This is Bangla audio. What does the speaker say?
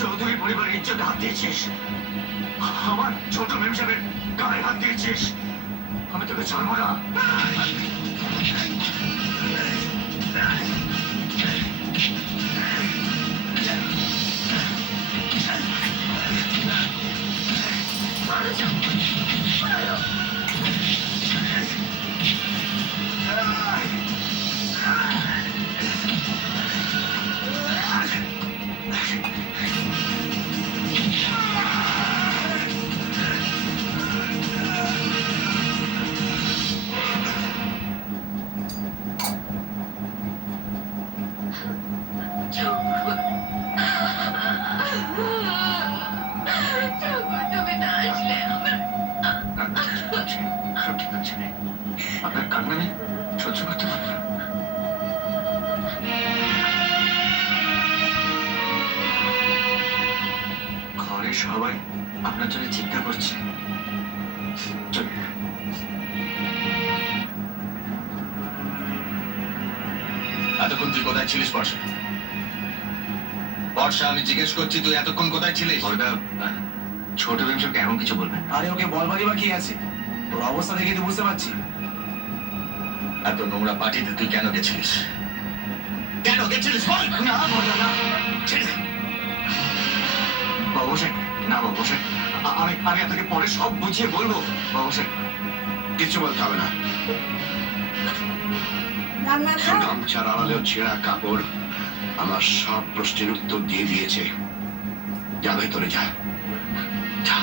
চৌধুরী পরিবারের ইজ্জতে হাত দিয়েছিস, আমার ছোট মেম সাহেবের গায়ে হাত দিয়েছিস, আমি তোকে ছাড়বো না। আপনার কান্না আমি সহ্য করতে পারবো না। ঘরে সবাই আপনার জন্য চিন্তা করছে। এতক্ষণ তুই কোথায় ছিলিস বর্ষা? বর্ষা, আমি জিজ্ঞেস করছি তুই এতক্ষণ কোথায় ছিলিস? ছোট মেম সাহেবকে এমন কিছু বলবেন? আরে ওকে বলবারই বা কি আছে, তোর অবস্থা দেখে তো বুঝতে পারছি। এত নোংরা পার্টিতে তুই কেন গেছিলিস? কেন গেছিলিস বল? না বলবেন না। ছেড়ে দে। বাবু সাহেব, না বাবু সাহেব, আমি আপনাকে পরে সব বুঝিয়ে বলবো। বাবু সাহেব, কিচ্ছু বলতে হবে না। রান্না খাও। গামছার আড়ালেও ছেঁড়া কাপড় আমার সব প্রশ্নের উত্তর দিয়ে দিয়েছে। যা ভেতরে যা। যা।